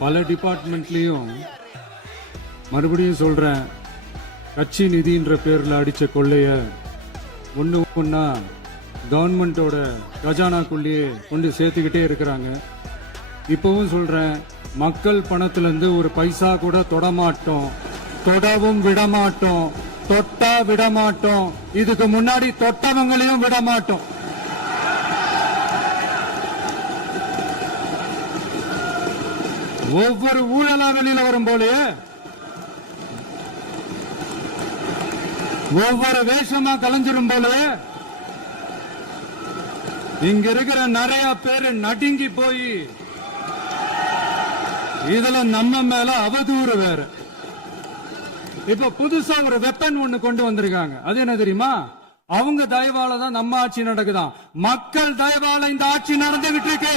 பல டிபார்ட்மெண்ட்லயும் மறுபடியும் சொல்றேன், கட்சி நிதின்ற பேர்ல அடிச்ச கொள்ளைய ஒண்ணு ஒண்ணா கவர்மெண்டோட கஜானாக்குள்ளேயே கொண்டு சேர்த்துக்கிட்டே இருக்கிறாங்க. இப்பவும் சொல்றேன், மக்கள் பணத்துல இருந்து ஒரு பைசா கூட தொடமாட்டோம், தொடவும் விடமாட்டோம், தொட்டா விடமாட்டோம், இதுக்கு முன்னாடி தொட்டவங்களையும் விடமாட்டோம். ஒவ்வொரு ஊழலா வெளியில வரும் போலயே ஒவ்வொரு வேஷமா கலைஞ்சிரும் போலயே இங்க இருக்கிற நிறைய பேரு நடுங்கி போய் இதுல நம்ம மேல அவதூறு வேற. இப்ப புதுசா ஒரு வெப்பன் ஒண்ணு கொண்டு வந்திருக்காங்க. அது என்ன தெரியுமா? அவங்க தயவால தான் நம்ம ஆட்சி நடக்குதான். மக்கள் தயவால இந்த ஆட்சி நடந்துகிட்டு இருக்கு.